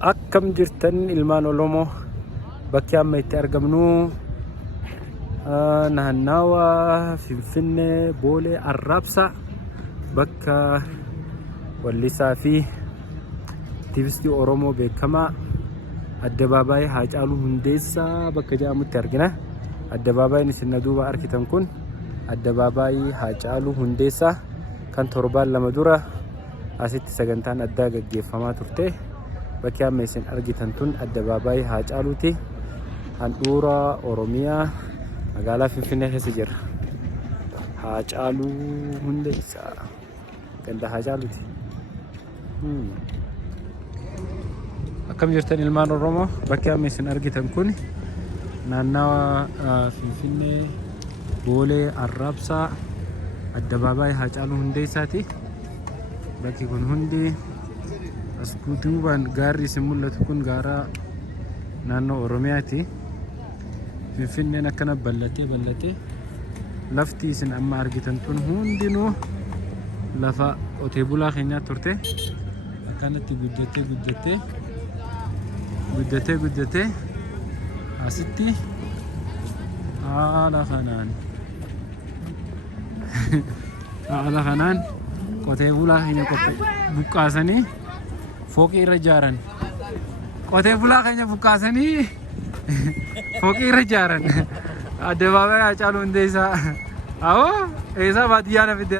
Akkam jirtan ilmaan Oromoo bakki amma itti argamnu naannawa Finfinnee Boolee Arraabsaa bakka wallisaa fi aktiivistii Oromoo beekamaa Addabaabaayii Haacaaluu Hundeessaa bakka jedhamutti argina. Addabaabaayii isin duuba argitan kun Addabaabaayii Haacaaluu Hundeessaa kan torbaan lama dura asitti sagantaan addaa gaggeeffamaa turte. Bakki amma isin argitan tun Addabaabaayii Haacaaluuti. Handhuura Oromiyaa magaalaa Finfinnee keessa jira. Haacaaluu Hundeessaa ganda Haacaaluuti. Akkam jirtan ilmaan Oromoo bakki amma isin argitan kun naannawa Finfinnee Boolee Arraabsaa Addabaabaayii Haacaaluu Hundeessaati. Bakki kun hundi as duubaan gaarri isin mul'atu kun gaara naannoo Oromiyaati. Finfinneen akkana bal'atee lafti isin amma argitan tun hundinuu lafa qotee bulaa keenyaa turte. Akkanatti guddatee asitti haala kanaan qotee bulaa keenya buqqaasanii fooqii irra ijaaran. Qotee bulaa keenya buqqaasanii fooqii irra ijaaran. Addabaabaayii Haacaaluu Hundeessaa. Awoo eessa baadiyyaa na fidde.